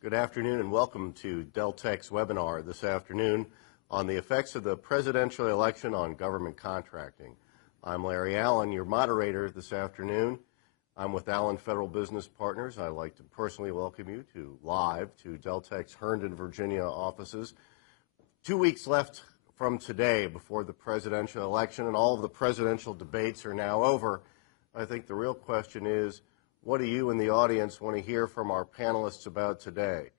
Good afternoon and welcome to Deltek's webinar this afternoon on the effects of the presidential election on government contracting. I'm Larry Allen, your moderator this afternoon. I'm with Allen Federal Business Partners. I'd like to personally welcome you live to Deltek's Herndon, Virginia offices. 2 weeks left from today before the presidential election, and all of the presidential debates are now over. I think the real question is, what do you in the audience want to hear from our panelists about today?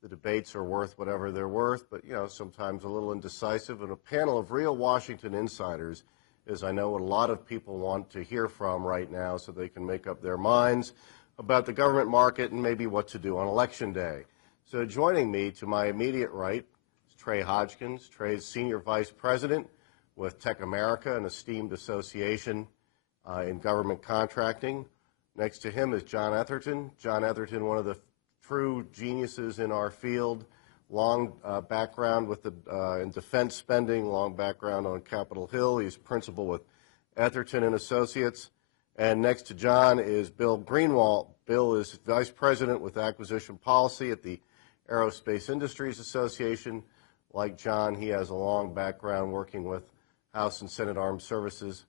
The debates are worth whatever they're worth, but sometimes a little indecisive. And a panel of real Washington insiders is, I know, what a lot of people want to hear from right now so they can make up their minds about the government market and maybe what to do on Election Day. So joining me to my immediate right is Trey Hodgkins. Trey's Senior Vice President with Tech America, an esteemed association in government contracting. Next to him is John Etherton. John Etherton, one of the true geniuses in our field, long background with in defense spending, long background on Capitol Hill. He's principal with Etherton and Associates. And next to John is Bill Greenwald. Bill is Vice President with Acquisition Policy at the Aerospace Industries Association. Like John, he has a long background working with House and Senate Armed Services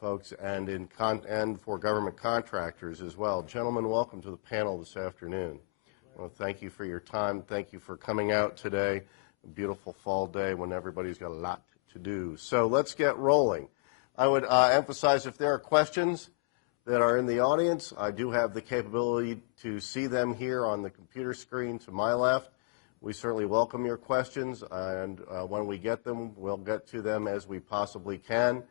folks and for government contractors as well. Gentlemen, welcome to the panel this afternoon. Well, thank you for your time. Thank you for coming out today. A beautiful fall day when everybody's got a lot to do. So let's get rolling. I would emphasize if there are questions that are in the audience, I do have the capability to see them here on the computer screen to my left. We certainly welcome your questions, and when we get them, we'll get to them as we possibly can.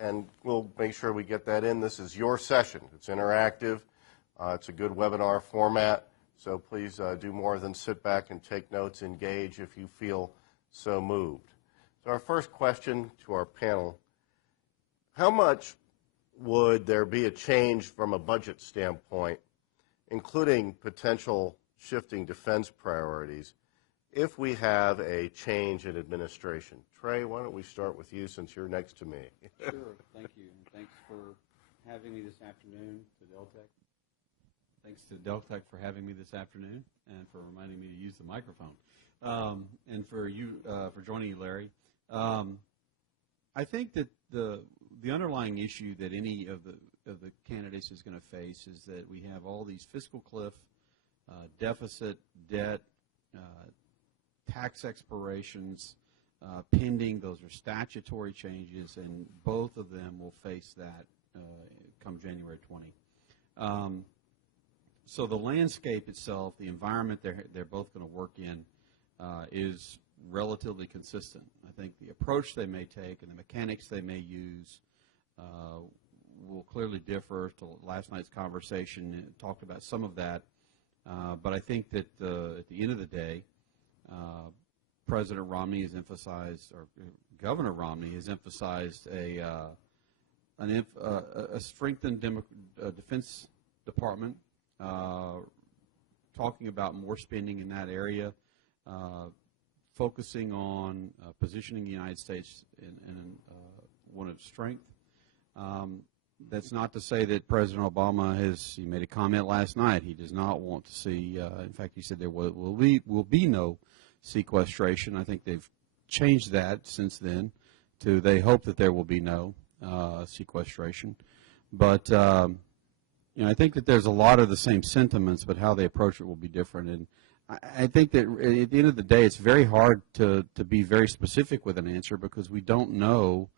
And we'll make sure we get that in. This is your session. It's interactive. It's a good webinar format, so please do more than sit back and take notes. Engage if you feel so moved. So our first question to our panel, how much would there be a change from a budget standpoint, including potential shifting defense priorities, if we have a change in administration? Trey, why don't we start with you since you're next to me? Sure, thank you. And thanks for having me this afternoon to Deltek. Thanks to Deltek for having me this afternoon and for reminding me to use the microphone. And for you, for joining you, Larry. I think that the underlying issue that any of the candidates is going to face is that we have all these fiscal cliff, deficit, debt, tax expirations pending. Those are statutory changes, and both of them will face that come January 20. So the landscape itself, the environment they're both going to work in, is relatively consistent. I think the approach they may take and the mechanics they may use will clearly differ. Last night's conversation talked about some of that, but I think that at the end of the day, President Romney has emphasized, or Governor Romney has emphasized a strengthened Defense Department, talking about more spending in that area, focusing on positioning the United States in one of strength. That's not to say that President Obama he made a comment last night. He does not want to see, in fact, he said there will be no sequestration. I think they've changed that since then to they hope that there will be no sequestration. But I think that there's a lot of the same sentiments, but how they approach it will be different. And I think that at the end of the day, it's very hard to be very specific with an answer because we don't know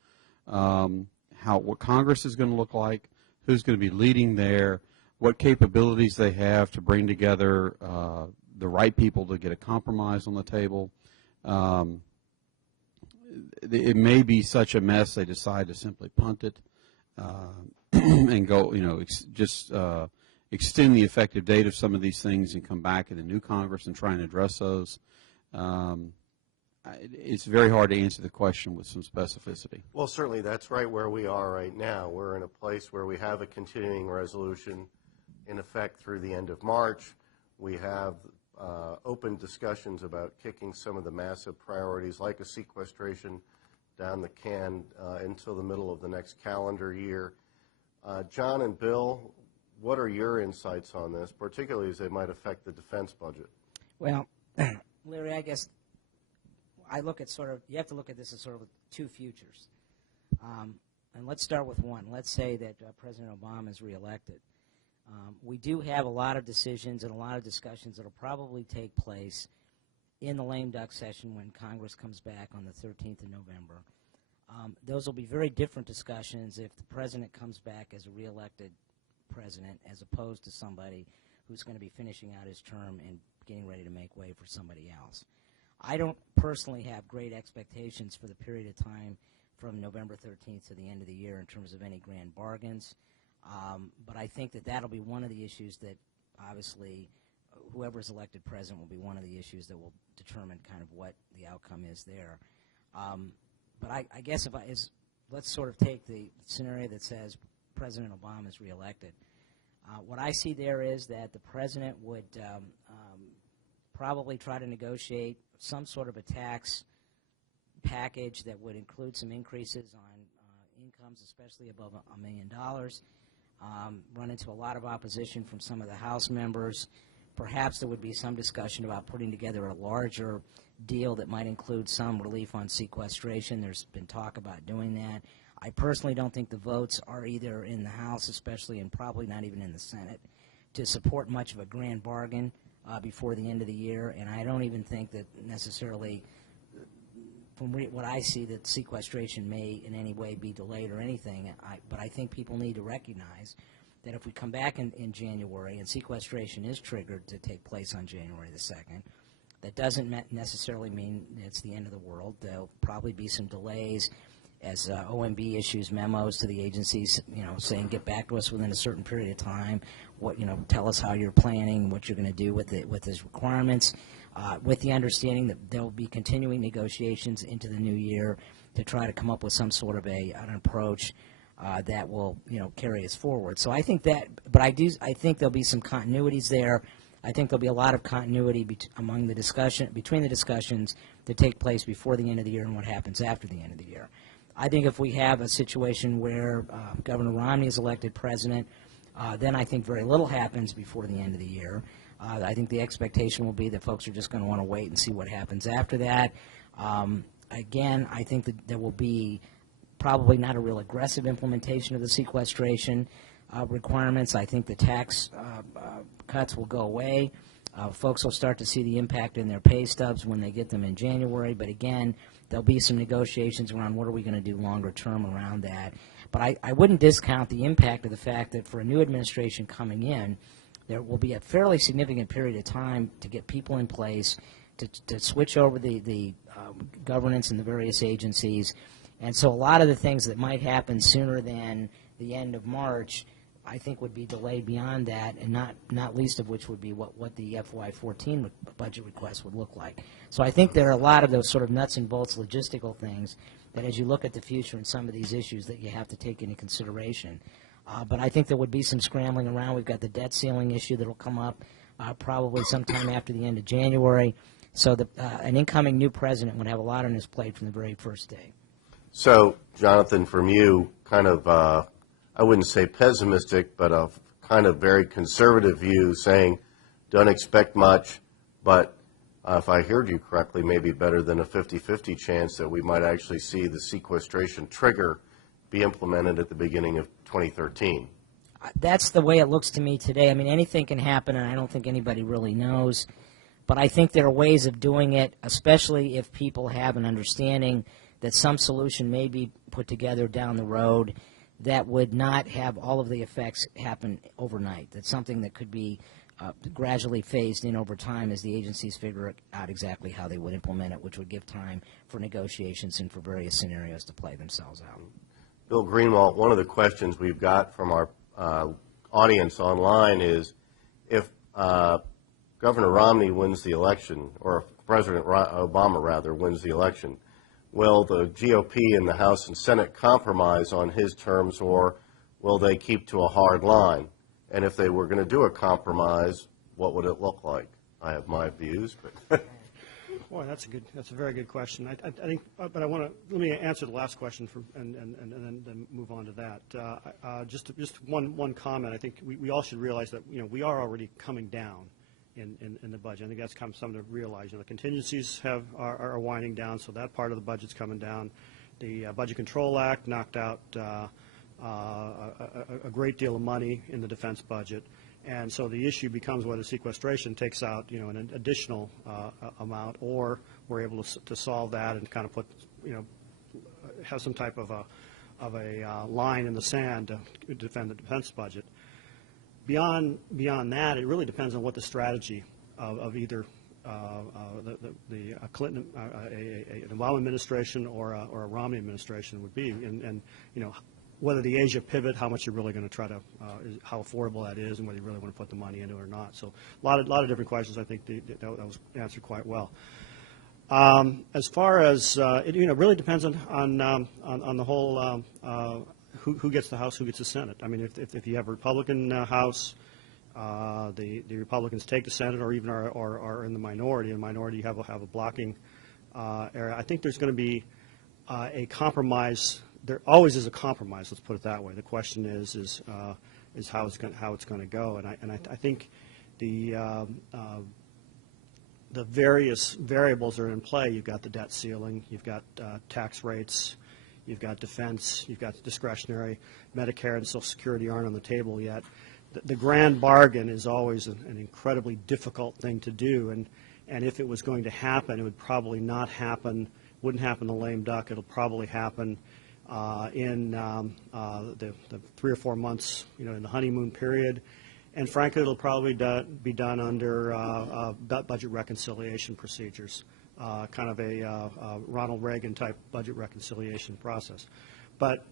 what Congress is going to look like, who's going to be leading there, what capabilities they have to bring together the right people to get a compromise on the table. It may be such a mess they decide to simply punt it and go, just extend the effective date of some of these things and come back in the new Congress and try and address those. It's very hard to answer the question with some specificity. Well, certainly that's right where we are right now. We're in a place where we have a continuing resolution in effect through the end of March. We have open discussions about kicking some of the massive priorities like a sequestration down the can until the middle of the next calendar year. John and Bill, what are your insights on this, particularly as they might affect the defense budget? Well, Larry, I guess I look at you have to look at this as sort of two futures. And let's start with one. Let's say that President Obama is reelected. We do have a lot of decisions and a lot of discussions that will probably take place in the lame duck session when Congress comes back on the 13th of November. Those will be very different discussions if the president comes back as a reelected president as opposed to somebody who's going to be finishing out his term and getting ready to make way for somebody else. I don't personally have great expectations for the period of time from November 13th to the end of the year in terms of any grand bargains, but I think that that'll be one of the issues that obviously whoever is elected president will be one of the issues that will determine kind of what the outcome is there. But I guess let's sort of take the scenario that says President Obama is reelected. What I see there is that the president would probably try to negotiate some sort of a tax package that would include some increases on incomes, especially above $1 million. Run into a lot of opposition from some of the House members. Perhaps there would be some discussion about putting together a larger deal that might include some relief on sequestration. There's been talk about doing that. I personally don't think the votes are either in the House, especially, and probably not even in the Senate, to support much of a grand bargain before the end of the year. And I don't even think that necessarily, from what I see, that sequestration may in any way be delayed or anything. But I think people need to recognize that if we come back in January and sequestration is triggered to take place on January the 2nd, that doesn't necessarily mean it's the end of the world. There'll probably be some delays as OMB issues memos to the agencies, saying get back to us within a certain period of time. Tell us how you're planning, what you're going to do with these requirements, with the understanding that there will be continuing negotiations into the new year to try to come up with some sort of an approach that will, carry us forward. So I think that, but I think there'll be some continuities there. I think there'll be a lot of continuity between the discussions that take place before the end of the year and what happens after the end of the year. I think if we have a situation where Governor Romney is elected president, then I think very little happens before the end of the year. I think the expectation will be that folks are just going to want to wait and see what happens after that. Again, I think that there will be probably not a real aggressive implementation of the sequestration requirements. I think the tax cuts will go away. Folks will start to see the impact in their pay stubs when they get them in January. But again, there'll be some negotiations around what are we going to do longer term around that. But I wouldn't discount the impact of the fact that for a new administration coming in, there will be a fairly significant period of time to get people in place, to switch over the governance in the various agencies. And so a lot of the things that might happen sooner than the end of March, I think would be delayed beyond that, and not least of which would be what the FY14 budget request would look like. So I think there are a lot of those sort of nuts and bolts logistical things that as you look at the future and some of these issues that you have to take into consideration. But I think there would be some scrambling around. We've got the debt ceiling issue that will come up probably sometime after the end of January. So an incoming new president would have a lot on his plate from the very first day. So, Jonathan, from you, kind of, I wouldn't say pessimistic, but a kind of very conservative view saying don't expect much, but if I heard you correctly, maybe better than a 50-50 chance that we might actually see the sequestration trigger be implemented at the beginning of 2013. That's the way it looks to me today. I mean, anything can happen, and I don't think anybody really knows. But I think there are ways of doing it, especially if people have an understanding that some solution may be put together down the road that would not have all of the effects happen overnight. That's something that could be gradually phased in over time as the agencies figure out exactly how they would implement it, which would give time for negotiations and for various scenarios to play themselves out. Bill Greenwald, one of the questions we've got from our audience online is if Governor Romney wins the election, or if President Obama, rather, wins the election, will the GOP in the House and Senate compromise on his terms, or will they keep to a hard line? And if they were going to do a compromise, what would it look like? I have my views, but Boy, that's a very good question. I think, but let me answer the last question and then move on to that. Just one comment. I think we all should realize that we are already coming down in the budget. I think that's kind of something to realize. The contingencies are winding down, so that part of the budget's coming down. The Budget Control Act knocked out a great deal of money in the defense budget. And so the issue becomes whether sequestration takes out, an additional amount, or we're able to solve that and kind of put, have some type of a line in the sand to defend the defense budget. Beyond that, it really depends on what the strategy of either the Clinton, an Obama administration or a Romney administration would be, and whether the Asia pivot, how much you're really going to try to, how affordable that is, and whether you really want to put the money into it or not. So a lot of different questions. I think that was answered quite well. As far as it really depends on the whole who gets the House, who gets the Senate. I mean, if you have a Republican House, the Republicans take the Senate, or even are in the minority. In the minority, you have a blocking area. I think there's going to be a compromise. There always is a compromise. Let's put it that way. The question is how it's going to go, and I think the various variables are in play. You've got the debt ceiling, you've got tax rates, you've got defense, you've got discretionary. Medicare and Social Security aren't on the table yet. The grand bargain is always an incredibly difficult thing to do, and if it was going to happen, it would probably not happen. Wouldn't happen the lame duck. It'll probably happen in the 3 or 4 months, in the honeymoon period, and frankly, it'll probably be done under budget reconciliation procedures, kind of a Ronald Reagan type budget reconciliation process. But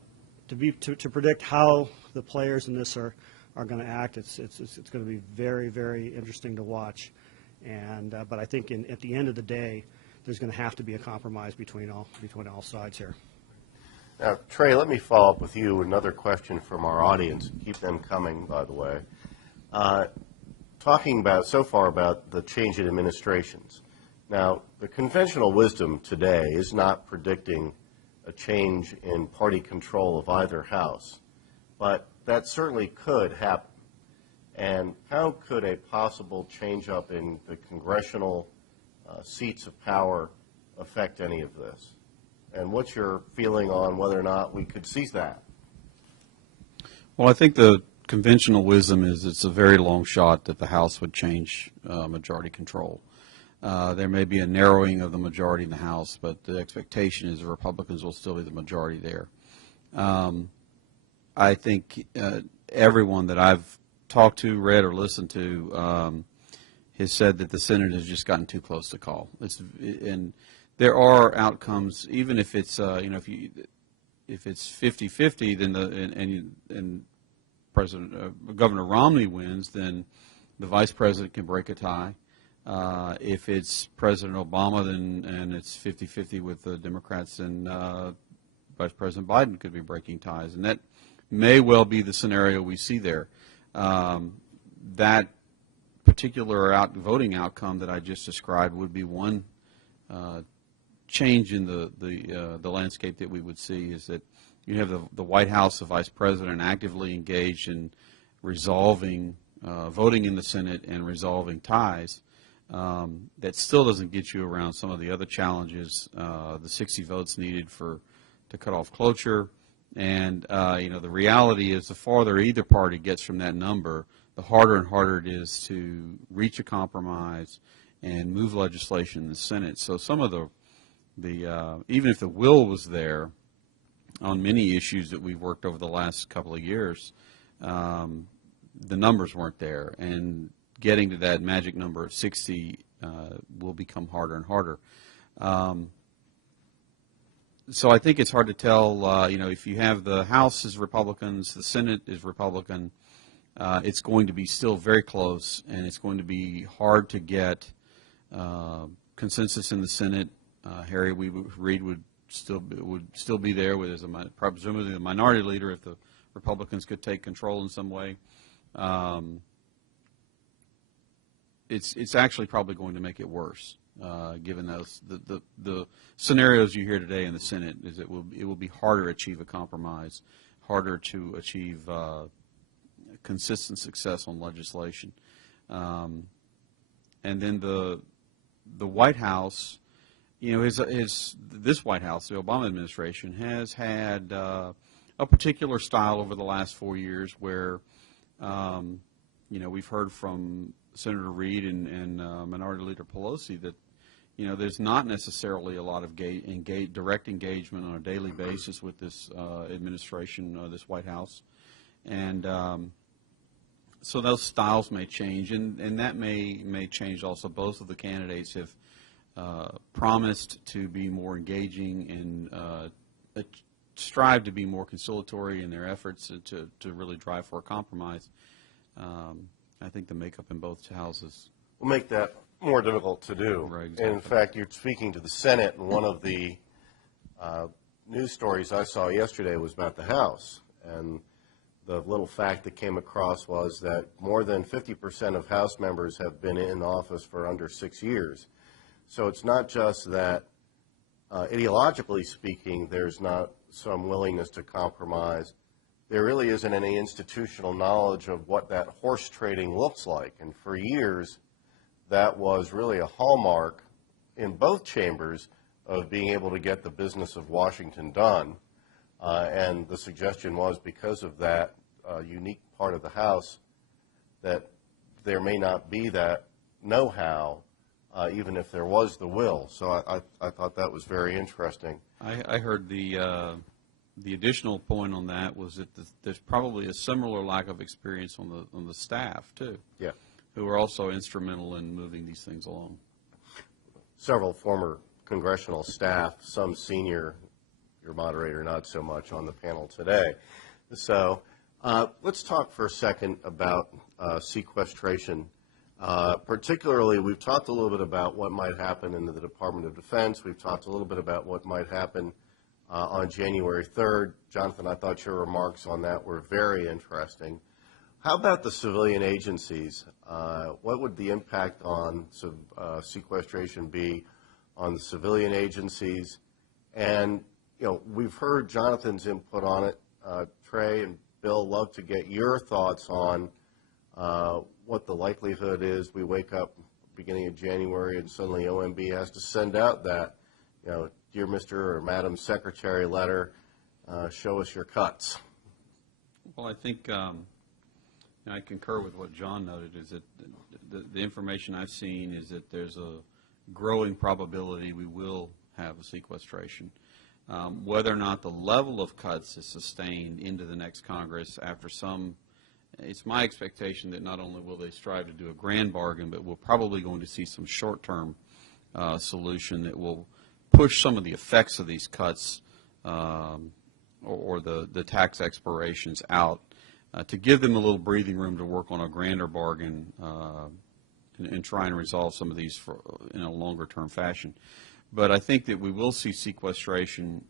to predict how the players in this are going to act, it's going to be very, very interesting to watch, and but I think at the end of the day, there's going to have to be a compromise between all sides here. Now, Trey, let me follow up with you. Another question from our audience. Keep them coming, by the way. Talking so far about the change in administrations. Now, the conventional wisdom today is not predicting a change in party control of either house, but that certainly could happen. And how could a possible change up in the congressional seats of power affect any of this? And what's your feeling on whether or not we could seize that? Well, I think the conventional wisdom is it's a very long shot that the House would change majority control. There may be a narrowing of the majority in the House, but the expectation is the Republicans will still be the majority there. I think everyone that I've talked to, read, or listened to has said that the Senate has just gotten too close to call. And there are outcomes, even if it's if it's 50-50, then and Governor Romney wins, then the vice president can break a tie. If it's President Obama, and it's 50-50 with the Democrats, and Vice President Biden could be breaking ties, and that may well be the scenario we see there. That particular voting outcome that I just described would be one change in the landscape that we would see, is that you have the White House, the Vice President, actively engaged in resolving, voting in the Senate and resolving ties. That still doesn't get you around some of the other challenges, the 60 votes needed to cut off cloture. And, the reality is the farther either party gets from that number, the harder and harder it is to reach a compromise and move legislation in the Senate. So some of the even if the will was there on many issues that we've worked over the last couple of years, the numbers weren't there. And getting to that magic number of 60 will become harder and harder. So I think it's hard to tell, if you have the House is Republicans, the Senate is Republican, it's going to be still very close, and it's going to be hard to get consensus in the Senate. Harry Reid would still be there with presumably the minority leader if the Republicans could take control in some way. It's actually probably going to make it worse. given the scenarios you hear today in the Senate. Is it will be harder to achieve a compromise, harder to achieve consistent success on legislation, and then the White House. This White House, the Obama administration, has had a particular style over the last 4 years where, we've heard from Senator Reid and Minority Leader Pelosi that, there's not necessarily a lot of direct engagement on a daily basis with this administration, this White House. And so those styles may change, and that may change also. Both of the candidates have promised to be more engaging and strive to be more conciliatory in their efforts to really drive for a compromise. I think the makeup in both houses will make that more difficult to do. Right, exactly. And in fact, you're speaking to the Senate, and one of the news stories I saw yesterday was about the House. And the little fact that came across was that more than 50% of House members have been in office for under 6 years. So it's not just that, ideologically speaking, there's not some willingness to compromise. There really isn't any institutional knowledge of what that horse trading looks like. And for years, that was really a hallmark in both chambers of being able to get the business of Washington done. And the suggestion was, because of that unique part of the House, that there may not be that know-how, even if there was the will. So I thought that was very interesting. I heard the additional point on that was that there's probably a similar lack of experience on the staff too. Yeah. Who are also instrumental in moving these things along. Several former congressional staff, some senior, your moderator not so much, on the panel today. So let's talk for a second about sequestration. Particularly, we've talked a little bit about what might happen in the Department of Defense. We've talked a little bit about what might happen on January 3rd. Jonathan, I thought your remarks on that were very interesting. How about the civilian agencies? What would the impact on sequestration be on the civilian agencies? And, we've heard Jonathan's input on it. Trey and Bill, love to get your thoughts on what the likelihood is we wake up beginning of January and suddenly OMB has to send out that, Dear Mr. or Madam Secretary letter, show us your cuts. Well, I think I concur with what John noted, is that the information I've seen is that there's a growing probability we will have a sequestration. Whether or not the level of cuts is sustained into the next Congress after it's my expectation that not only will they strive to do a grand bargain, but we're probably going to see some short-term solution that will push some of the effects of these cuts or the tax expirations out to give them a little breathing room to work on a grander bargain and try and resolve some of these in a longer-term fashion. But I think that we will see sequestration.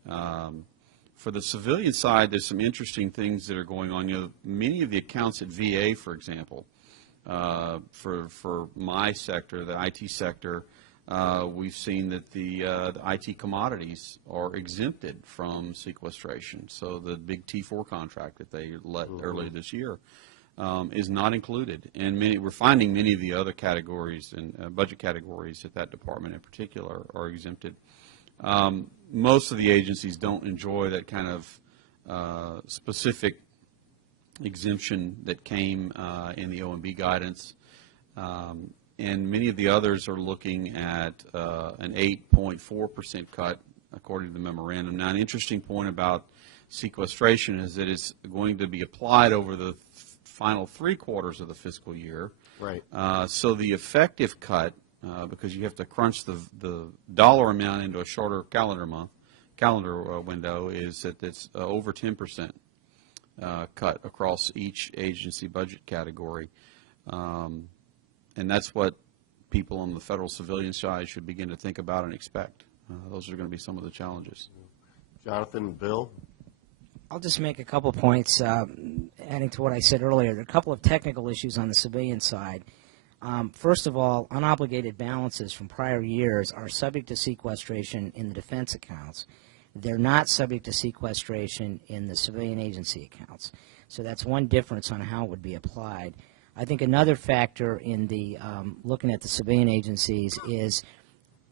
For the civilian side, there's some interesting things that are going on. Many of the accounts at VA, for example, for my sector, the IT sector, we've seen that the IT commodities are exempted from sequestration. So the big T4 contract that they let earlier this year is not included. And we're finding many of the other categories and budget categories at that department in particular are exempted. Most of the agencies don't enjoy that kind of specific exemption that came in the OMB guidance. And many of the others are looking at an 8.4% cut, according to the memorandum. Now, an interesting point about sequestration is that it's going to be applied over the final 3 quarters of the fiscal year. Right. So the effective cut, because you have to crunch the dollar amount into a shorter calendar window, is that it's over 10% cut across each agency budget category. And that's what people on the federal civilian side should begin to think about and expect. Those are going to be some of the challenges. Jonathan, Bill? I'll just make a couple points, adding to what I said earlier. There are a couple of technical issues on the civilian side. First of all, unobligated balances from prior years are subject to sequestration in the defense accounts. They're not subject to sequestration in the civilian agency accounts. So that's one difference on how it would be applied. I think another factor in the looking at the civilian agencies is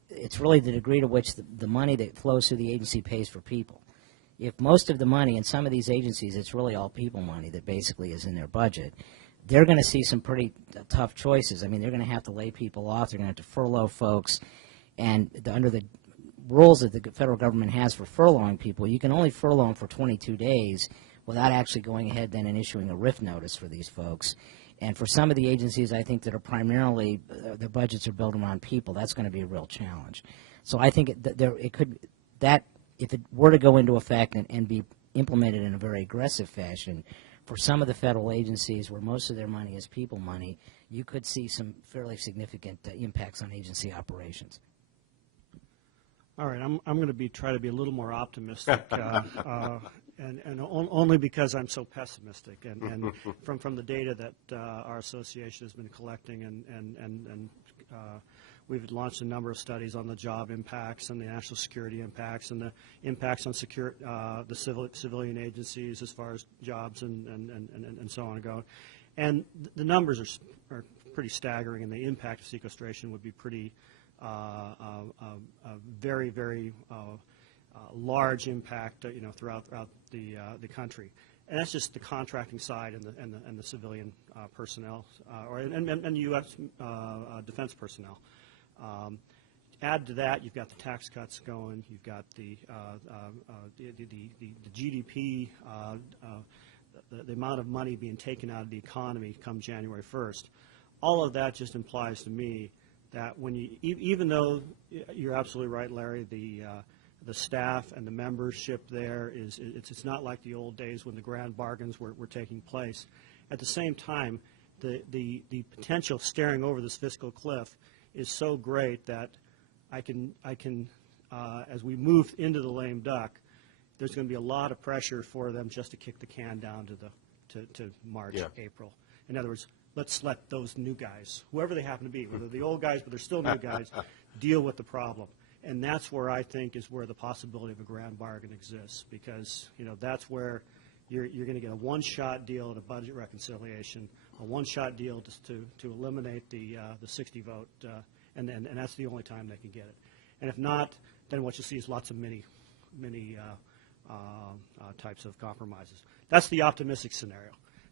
it's really the degree to which the money that flows through the agency pays for people. If most of the money in some of these agencies, it's really all people money that basically is in their budget, they're going to see some pretty tough choices. I mean, they're going to have to lay people off. They're going to have to furlough folks. And under the rules that the federal government has for furloughing people, you can only furlough them for 22 days without actually going ahead then and issuing a RIF notice for these folks. And for some of the agencies, I think that are primarily, their budgets are built around people, that's going to be a real challenge. So I think if it were to go into effect and be implemented in a very aggressive fashion, for some of the federal agencies where most of their money is people money, you could see some fairly significant impacts on agency operations. All right, I'm going to try to be a little more optimistic, and only because I'm so pessimistic. And from the data that our association has been collecting, and we've launched a number of studies on the job impacts and the national security impacts and the impacts on the civilian agencies as far as jobs and so on go. And the numbers are pretty staggering, and the impact of sequestration would be pretty very, very large impact, throughout the country, and that's just the contracting side and the civilian personnel, and U.S. Defense personnel. Add to that, you've got the tax cuts going, you've got the GDP, the amount of money being taken out of the economy come January 1st. All of that just implies to me that when even though you're absolutely right, Larry, the staff and the membership there it's not like the old days when the grand bargains were taking place. At the same time, the potential staring over this fiscal cliff is so great that I can as we move into the lame duck, there's going to be a lot of pressure for them just to kick the can down to March, Yeah. April. In other words, let's let those new guys, whoever they happen to be, whether they're the old guys, but they're still new guys, deal with the problem. And that's where I think is where the possibility of a grand bargain exists, because that's where you're going to get a one-shot deal at a budget reconciliation, a one-shot deal just to eliminate the 60 vote, and that's the only time they can get it. And if not, then what you see is lots of many types of compromises. That's the optimistic scenario.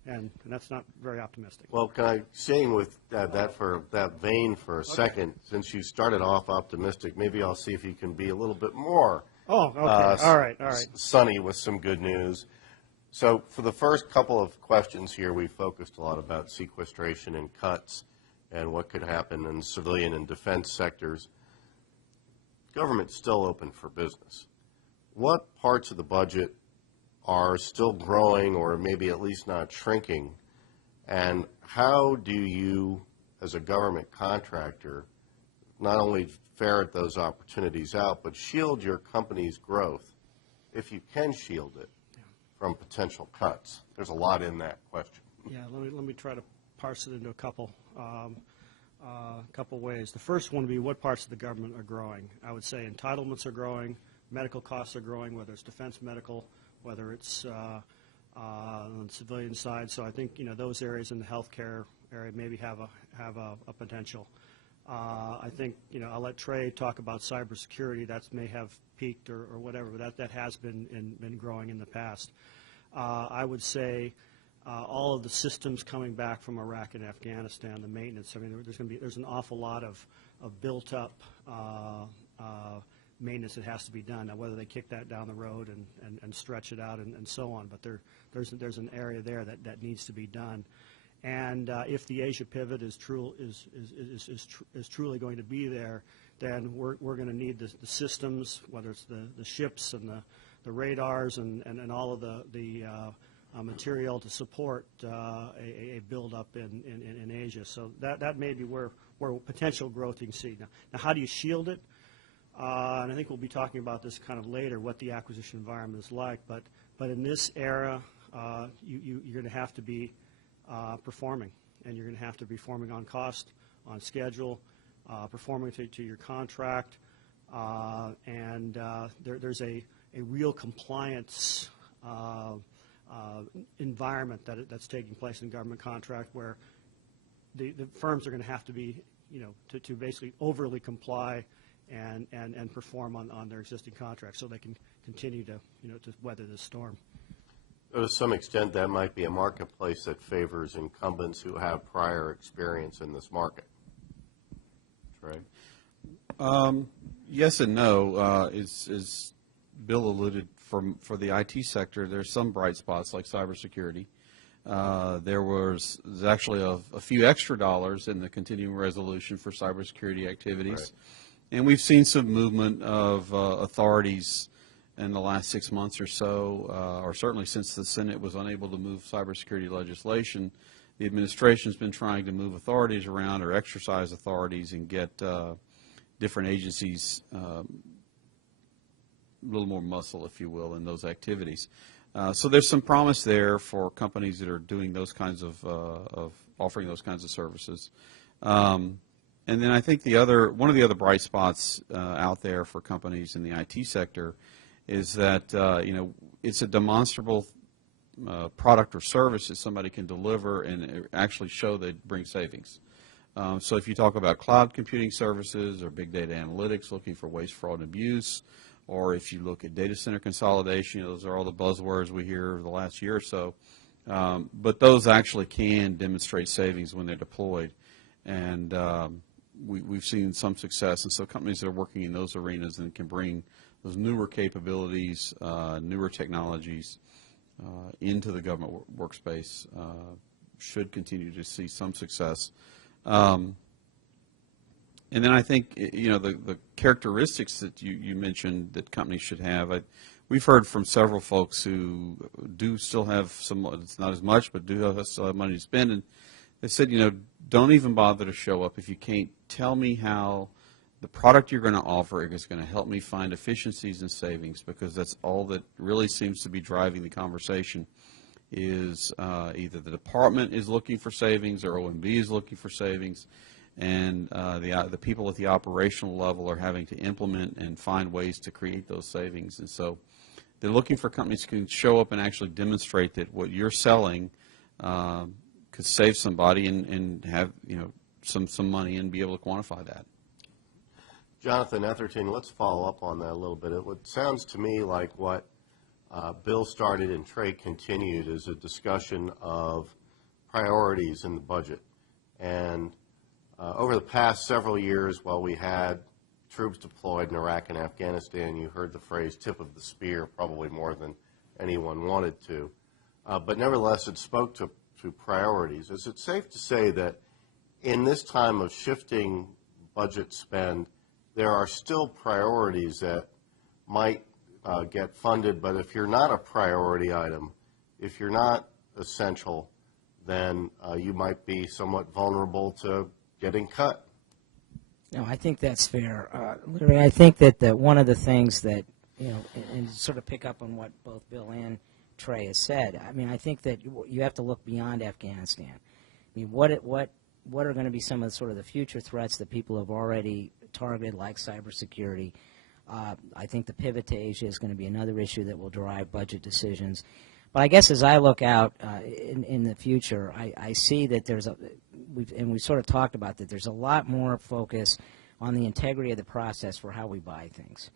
And that's not very optimistic. Well, can I, staying with that vein for a second, since you started off optimistic, maybe I'll see if you can be a little bit more all right. sunny with some good news. So for the first couple of questions here, we focused a lot about sequestration and cuts and what could happen in civilian and defense sectors. Government's still open for business. What parts of the budget are still growing or maybe at least not shrinking, and how do you, as a government contractor, not only ferret those opportunities out, but shield your company's growth, if you can shield it, from potential cuts? There's a lot in that question. Yeah, let me try to parse it into a couple ways. The first one would be what parts of the government are growing. I would say entitlements are growing, medical costs are growing, whether it's defense medical, whether it's on the civilian side. So I think those areas in the healthcare area maybe have a potential. I think I'll let Trey talk about cybersecurity. That may have peaked or whatever, but that has been growing in the past. I would say all of the systems coming back from Iraq and Afghanistan, the maintenance. I mean, there's an awful lot of built up maintenance that has to be done. Now, whether they kick that down the road and stretch it out and so on, but there's an area there that needs to be done. And if the Asia pivot is truly going to be there, then we're going to need the systems, whether it's the ships and the radars and all of the material to support a buildup in Asia. So that may be where potential growth you can see. Now how do you shield it? And I think we'll be talking about this kind of later, what the acquisition environment is like. But in this era, you're going to have to be performing, and you're going to have to be performing on cost, on schedule, performing to your contract, and there's a real compliance environment that's taking place in government contract where the firms are going to have to be, to basically overly comply and perform on their existing contracts so they can continue to weather this storm. To some extent, that might be a marketplace that favors incumbents who have prior experience in this market. Trey? Yes and no. As Bill alluded, for the IT sector, there's some bright spots like cybersecurity. There's actually a few extra dollars in the continuing resolution for cybersecurity activities. Right. And we've seen some movement of authorities in the last 6 months or so, or certainly since the Senate was unable to move cybersecurity legislation. The administration's been trying to move authorities around or exercise authorities and get different agencies a little more muscle, if you will, in those activities. So there's some promise there for companies that are doing those kinds of offering those kinds of services. And then I think one of the other bright spots out there for companies in the IT sector is that it's a demonstrable product or service that somebody can deliver and actually show they bring savings. So if you talk about cloud computing services or big data analytics looking for waste, fraud, and abuse, or if you look at data center consolidation, those are all the buzzwords we hear over the last year or so. But those actually can demonstrate savings when they're deployed. And we've seen some success. And so companies that are working in those arenas and can bring those newer capabilities, newer technologies into the government workspace should continue to see some success. And then I think, the characteristics that you mentioned that companies should have, we've heard from several folks who do still have some, it's not as much, but still have money to spend. And they said, don't even bother to show up if you can't tell me how the product you're going to offer is going to help me find efficiencies and savings, because that's all that really seems to be driving the conversation is either the department is looking for savings or OMB is looking for savings, and the people at the operational level are having to implement and find ways to create those savings. And so they're looking for companies who can show up and actually demonstrate that what you're selling could save somebody and have some money and be able to quantify that. Jonathan Etherton, let's follow up on that a little bit. It sounds to me like what Bill started and Trey continued is a discussion of priorities in the budget. And over the past several years, while we had troops deployed in Iraq and Afghanistan, you heard the phrase tip of the spear probably more than anyone wanted to. But nevertheless, it spoke to priorities. Is it safe to say that in this time of shifting budget spend, there are still priorities that might get funded, but if you're not a priority item, if you're not essential, then you might be somewhat vulnerable to getting cut? No, I think that's fair. Larry, I think that one of the things that, and sort of pick up on what both Bill and Trey has said, I mean, I think that you have to look beyond Afghanistan. I mean, what are going to be some of the sort of the future threats that people have already targeted, like cybersecurity? I think the pivot to Asia is going to be another issue that will drive budget decisions. But I guess as I look out in the future, I see that we've sort of talked about that there's a lot more focus on the integrity of the process for how we buy things,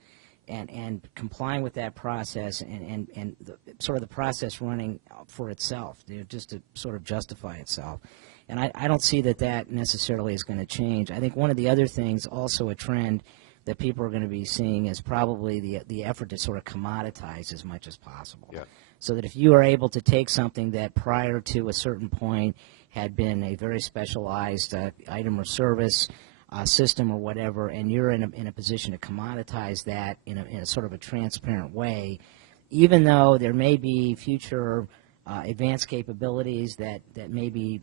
and complying with that process and sort of the process running for itself, just to sort of justify itself. And I don't see that necessarily is going to change. I think one of the other things, also a trend that people are going to be seeing, is probably the effort to sort of commoditize as much as possible. Yeah. So that if you are able to take something that prior to a certain point had been a very specialized item or service, system or whatever, and you're in a position to commoditize that in a sort of a transparent way, even though there may be future advanced capabilities that maybe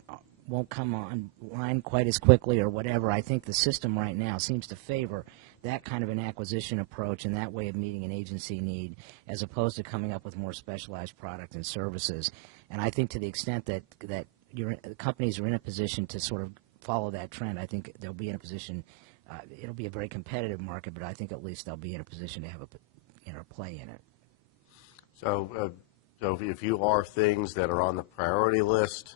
won't come online quite as quickly or whatever, I think the system right now seems to favor that kind of an acquisition approach and that way of meeting an agency need, as opposed to coming up with more specialized product and services. And I think to the extent that companies are in a position to sort of follow that trend, I think they'll be in a position. It'll be a very competitive market, but I think at least they'll be in a position to have a play in it. So, so if you are things that are on the priority list,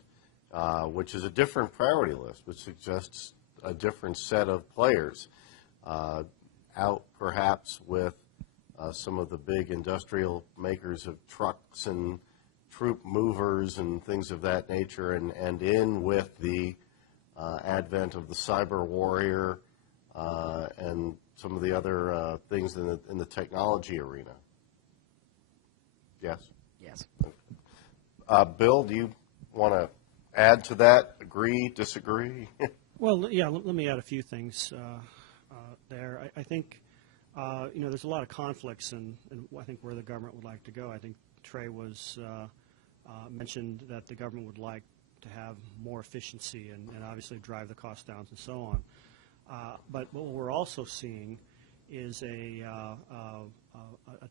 which is a different priority list, which suggests a different set of players, out perhaps with some of the big industrial makers of trucks and troop movers and things of that nature, and in with the advent of the cyber warrior and some of the other things in the technology arena. Yes? Yes. Bill, do you want to add to that? Agree, disagree? Well, yeah, let me add a few things there. I think, there's a lot of conflicts in I think where the government would like to go. I think Trey was mentioned that the government would like to have more efficiency and obviously drive the cost down and so on. But what we're also seeing is a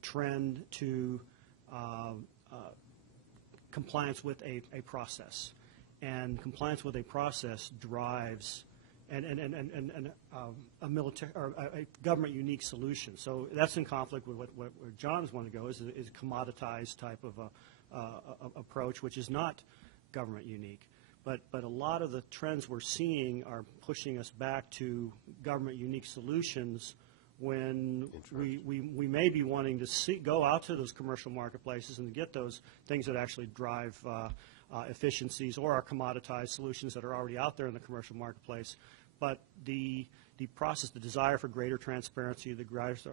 trend to compliance with a process, and compliance with a process drives a military or a government unique solution. So that's in conflict with where John's want to go is a commoditized type of approach, which is not government unique. But a lot of the trends we're seeing are pushing us back to government unique solutions when we may be wanting to go out to those commercial marketplaces and get those things that actually drive efficiencies, or our commoditized solutions that are already out there in the commercial marketplace. But the process, the desire for greater transparency, the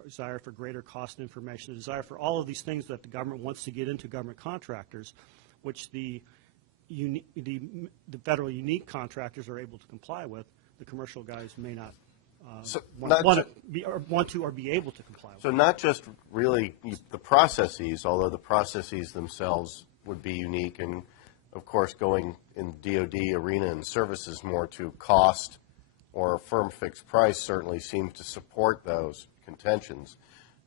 desire for greater cost information, the desire for all of these things that the government wants to get into government contractors, which the federal unique contractors are able to comply with, the commercial guys may not want to or be able to comply with. So not just really the processes, although the processes themselves would be unique, and of course going in DoD arena and services more to cost or a firm fixed price certainly seems to support those contentions.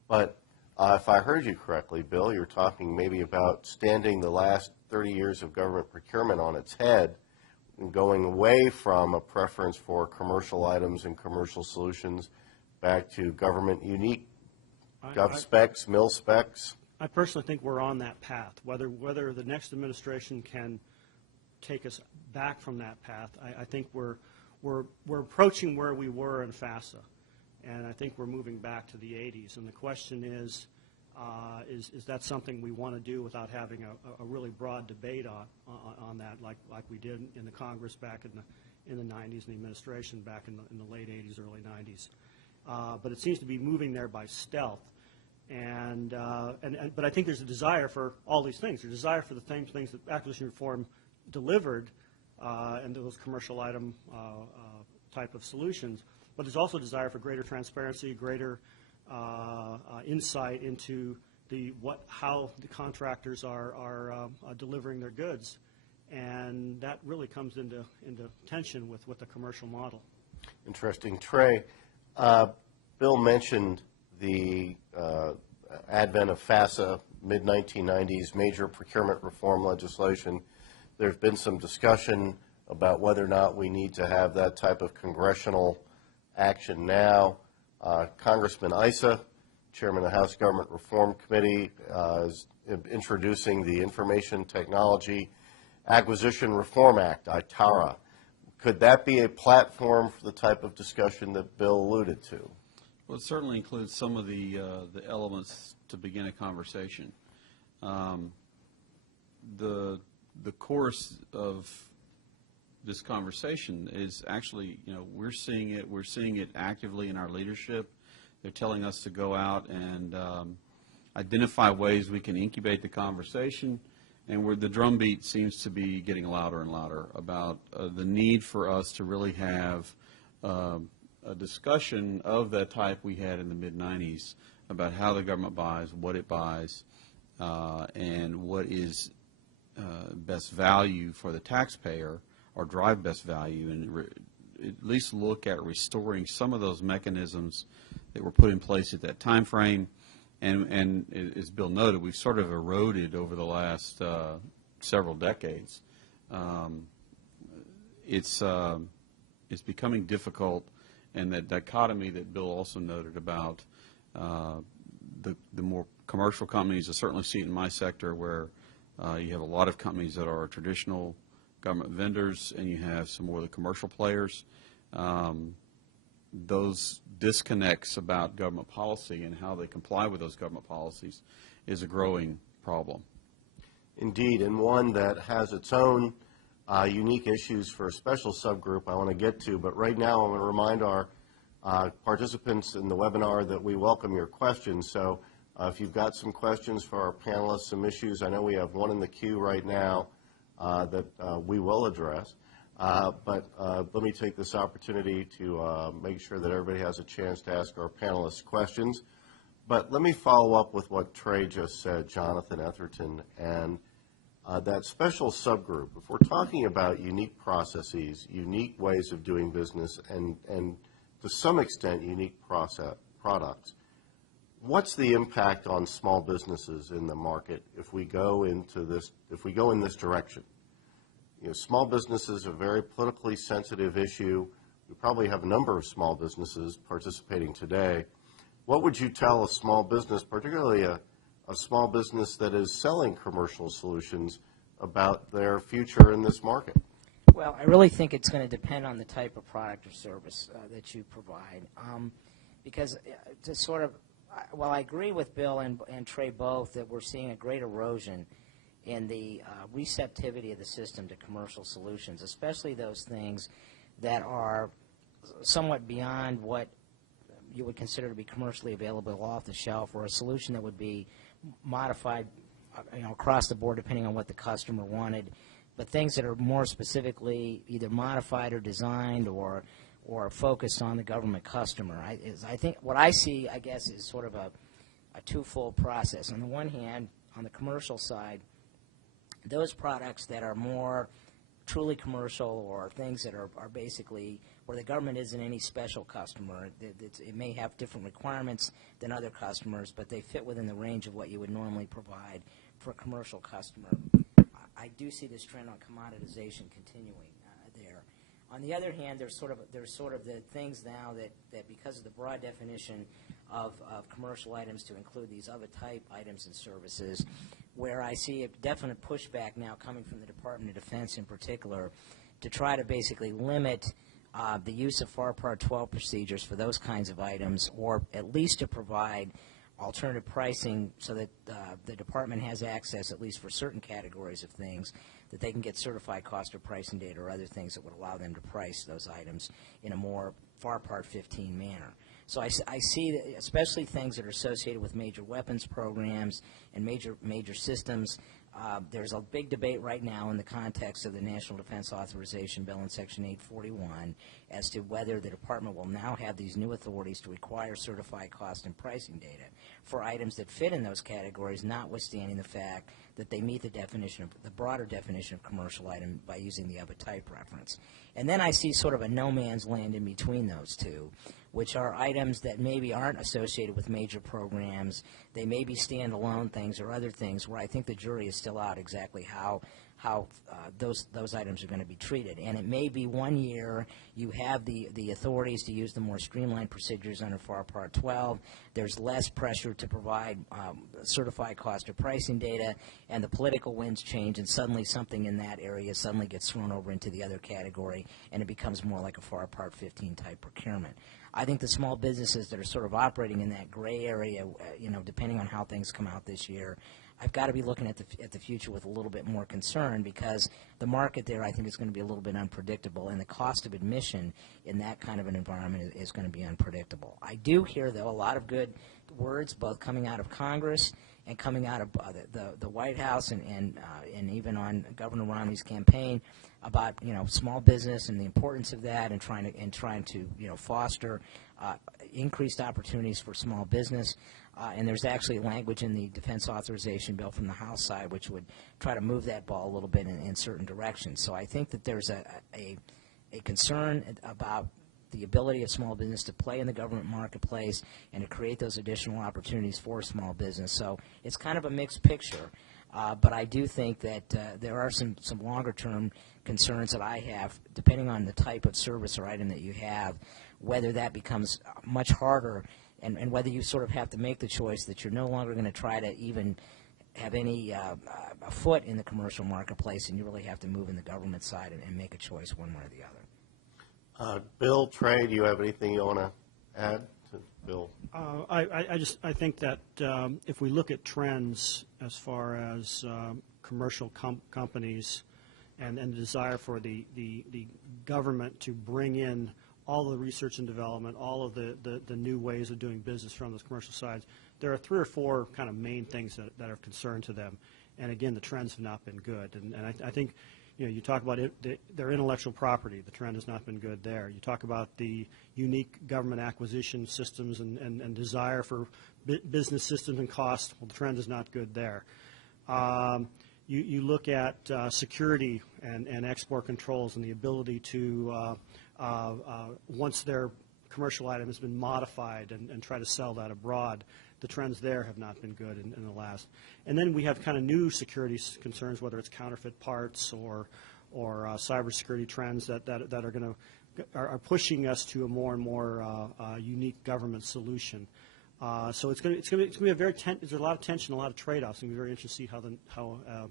But if I heard you correctly, Bill, you're talking maybe about standing the last 30 years of government procurement on its head and going away from a preference for commercial items and commercial solutions back to government unique gov specs, mil specs. I personally think we're on that path. Whether the next administration can take us back from that path, I think we're approaching where we were in FASA, and I think we're moving back to the 80s. And the question is that something we want to do without having a really broad debate on that, like we did in the Congress back in the 90s and the administration back in the late 80s, early 90s. But it seems to be moving there by stealth. But I think there's a desire for all these things. There's a desire for the same things that acquisition reform delivered and those commercial item type of solutions. But there's also a desire for greater transparency, greater insight into how the contractors are delivering their goods, and that really comes into tension with the commercial model. Interesting. Trey, Bill mentioned the advent of FASA, mid-1990s, major procurement reform legislation. There's been some discussion about whether or not we need to have that type of congressional action now. Congressman Issa, chairman of the House Government Reform Committee, is introducing the Information Technology Acquisition Reform Act, ITARA. Could that be a platform for the type of discussion that Bill alluded to? Well, it certainly includes some of the elements to begin a conversation. The course of this conversation is actually, we're seeing it actively in our leadership. They're telling us to go out and identify ways we can incubate the conversation, and where the drumbeat seems to be getting louder and louder about the need for us to really have a discussion of that type we had in the mid-90s about how the government buys, what it buys, and what is best value for the taxpayer, or drive best value, and at least look at restoring some of those mechanisms that were put in place at that time frame. And as Bill noted, we've sort of eroded over the last several decades. It's it's becoming difficult, and that dichotomy that Bill also noted about the more commercial companies. I certainly see it in my sector where you have a lot of companies that are traditional government vendors, and you have some more of the commercial players. Those disconnects about government policy and how they comply with those government policies is a growing problem. Indeed, and one that has its own unique issues for a special subgroup I want to get to. But right now, I want to remind our participants in the webinar that we welcome your questions. So if you've got some questions for our panelists, some issues, I know we have one in the queue right now that we will address. But let me take this opportunity to make sure that everybody has a chance to ask our panelists questions. But let me follow up with what Trey just said, Jonathan Etherton, and that special subgroup. If we're talking about unique processes, unique ways of doing business, and to some extent unique products, what's the impact on small businesses in the market if we go into this, if we go in this direction? You know, small businesses are a very politically sensitive issue. We probably have a number of small businesses participating today. What would you tell a small business, particularly a small business that is selling commercial solutions, about their future in this market? Well, I really think it's going to depend on the type of product or service that you provide. Because to sort of, while I agree with Bill and Trey both that we're seeing a great erosion in the receptivity of the system to commercial solutions, especially those things that are somewhat beyond what you would consider to be commercially available off the shelf, or a solution that would be modified across the board depending on what the customer wanted, but things that are more specifically either modified or designed or focused on the government customer. I think what I see, I guess, is sort of a twofold process. On the one hand, on the commercial side, those products that are more truly commercial, or things that are basically where the government isn't any special customer. It may have different requirements than other customers, but they fit within the range of what you would normally provide for a commercial customer. I do see this trend on commoditization continuing there. On the other hand, there's sort of the things now that because of the broad definition of commercial items to include these other type items and services, where I see a definite pushback now coming from the Department of Defense in particular to try to basically limit the use of FAR Part 12 procedures for those kinds of items, or at least to provide alternative pricing so that the department has access, at least for certain categories of things, that they can get certified cost or pricing data or other things that would allow them to price those items in a more FAR Part 15 manner. So I see that, especially things that are associated with major weapons programs and major systems. There's a big debate right now in the context of the National Defense Authorization Bill in Section 841 as to whether the department will now have these new authorities to require certified cost and pricing data for items that fit in those categories, notwithstanding the fact that they meet the definition of the broader definition of commercial item by using the other type reference. And then I see sort of a no man's land in between those two, which are items that maybe aren't associated with major programs. They may be standalone things or other things where I think the jury is still out exactly how those items are going to be treated. And it may be 1 year you have the authorities to use the more streamlined procedures under FAR Part 12. There's less pressure to provide certified cost or pricing data, and the political winds change, and suddenly something in that area suddenly gets thrown over into the other category, and it becomes more like a FAR Part 15 type procurement. I think the small businesses that are sort of operating in that gray area, depending on how things come out this year, I've got to be looking at the future with a little bit more concern, because the market there, I think, is going to be a little bit unpredictable, and the cost of admission in that kind of an environment is going to be unpredictable. I do hear, though, a lot of good words, both coming out of Congress and coming out of the White House and even on Governor Romney's campaign about small business and the importance of that, and trying to foster increased opportunities for small business. And there's actually language in the Defense Authorization Bill from the House side which would try to move that ball a little bit in certain directions. So I think that there's a concern about the ability of small business to play in the government marketplace and to create those additional opportunities for small business. So it's kind of a mixed picture. But I do think that there are some longer-term concerns that I have, depending on the type of service or item that you have, whether that becomes much harder and whether you sort of have to make the choice that you're no longer going to try to even have any a foot in the commercial marketplace, and you really have to move in the government side and make a choice one way or the other. Bill, Trey, do you have anything you want to add to Bill? I think that if we look at trends as far as commercial companies and the desire for the government to bring in all the research and development, all of the new ways of doing business from those commercial sides, there are 3 or 4 kind of main things that are of concern to them. And again, the trends have not been good. And I think, you talk about their intellectual property. The trend has not been good there. You talk about the unique government acquisition systems and desire for business systems and cost. Well, the trend is not good there. You look at security and export controls and the ability to, once their commercial item has been modified and try to sell that abroad, the trends there have not been good in the last. And then we have kind of new security concerns, whether it's counterfeit parts or cybersecurity trends that are pushing us to a more and more unique government solution. So it's going to be a very there's a lot of tension, a lot of trade-offs. It's going to be very interesting to see how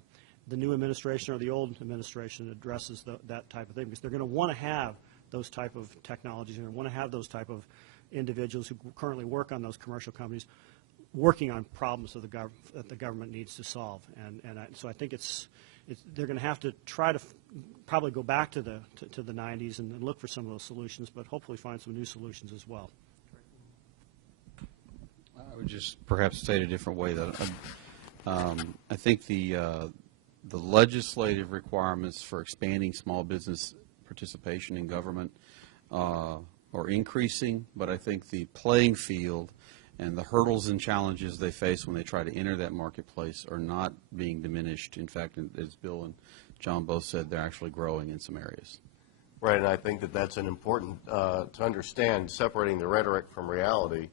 the new administration or the old administration addresses that type of thing, because they're going to want to have those type of technologies and they want to have those type of individuals who currently work on those commercial companies working on problems that the government needs to solve. So I think they're going to have to try to probably go back to the 90s and look for some of those solutions, but hopefully find some new solutions as well. I would just perhaps state a different way that I think the legislative requirements for expanding small business participation in government are increasing, but I think the playing field and the hurdles and challenges they face when they try to enter that marketplace are not being diminished. In fact, as Bill and John both said, they're actually growing in some areas. Right, and I think that that's an important to understand, separating the rhetoric from reality.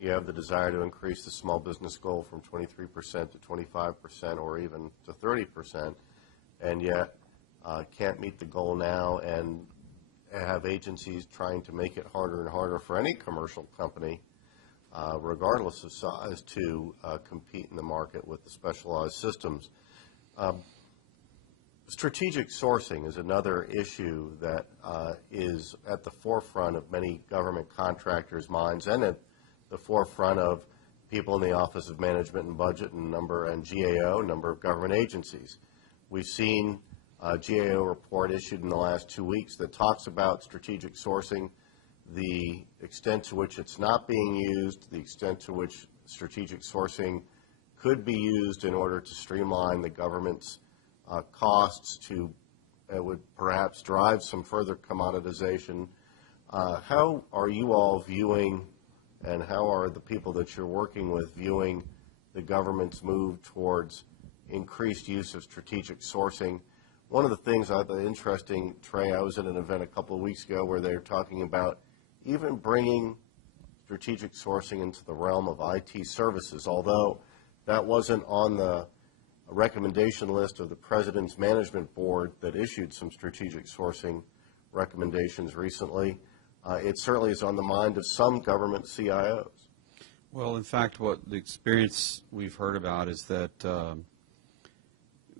You have the desire to increase the small business goal from 23% to 25% or even to 30%, and yet can't meet the goal now and have agencies trying to make it harder and harder for any commercial company, regardless of size, to compete in the market with the specialized systems. Strategic sourcing is another issue that is at the forefront of many government contractors' minds and at the forefront of people in the Office of Management and Budget and GAO, number of government agencies. We've seen a GAO report issued in the last 2 weeks that talks about strategic sourcing, the extent to which it's not being used, the extent to which strategic sourcing could be used in order to streamline the government's costs it would perhaps drive some further commoditization. How are you all viewing, and how are the people that you're working with viewing the government's move towards increased use of strategic sourcing? One of the things I thought interesting, Trey, I was at an event a couple of weeks ago where they were talking about even bringing strategic sourcing into the realm of IT services, although that wasn't on the recommendation list of the President's Management Board that issued some strategic sourcing recommendations recently. It certainly is on the mind of some government CIOs. Well, in fact, what the experience we've heard about is that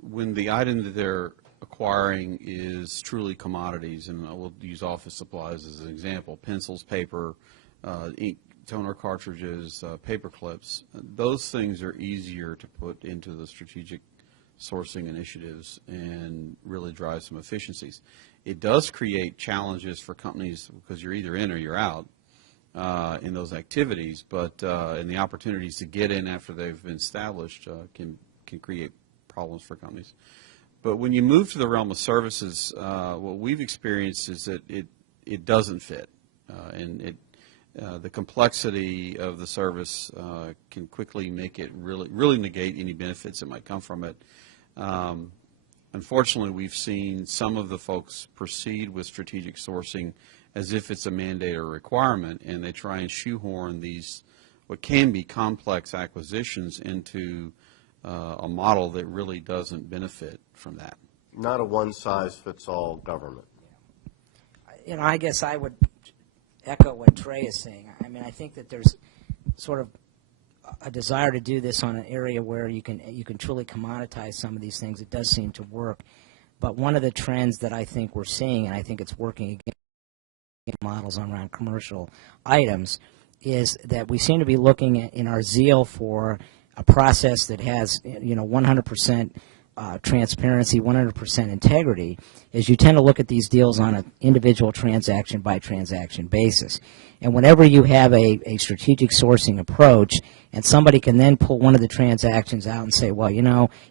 when the item that they're acquiring is truly commodities, and we'll use office supplies as an example, pencils, paper, ink, toner cartridges, paper clips, those things are easier to put into the strategic sourcing initiatives and really drive some efficiencies. It does create challenges for companies because you're either in or you're out in those activities, but and the opportunities to get in after they've been established can create problems for companies. But when you move to the realm of services, what we've experienced is that it doesn't fit, and the complexity of the service can quickly make it really negate any benefits that might come from it. Unfortunately, we've seen some of the folks proceed with strategic sourcing as if it's a mandate or requirement, and they try and shoehorn these what can be complex acquisitions into a model that really doesn't benefit from that. Not a one-size-fits-all government. I guess I would echo what Trey is saying. I mean, I think that there's sort of a desire to do this on an area where you can truly commoditize some of these things. It does seem to work. But one of the trends that I think we're seeing, and I think it's working again models around commercial items, is that we seem to be looking at, in our zeal for a process that has 100% transparency, 100% integrity, is you tend to look at these deals on an individual transaction by transaction basis. And whenever you have a strategic sourcing approach, and somebody can then pull one of the transactions out and say, well,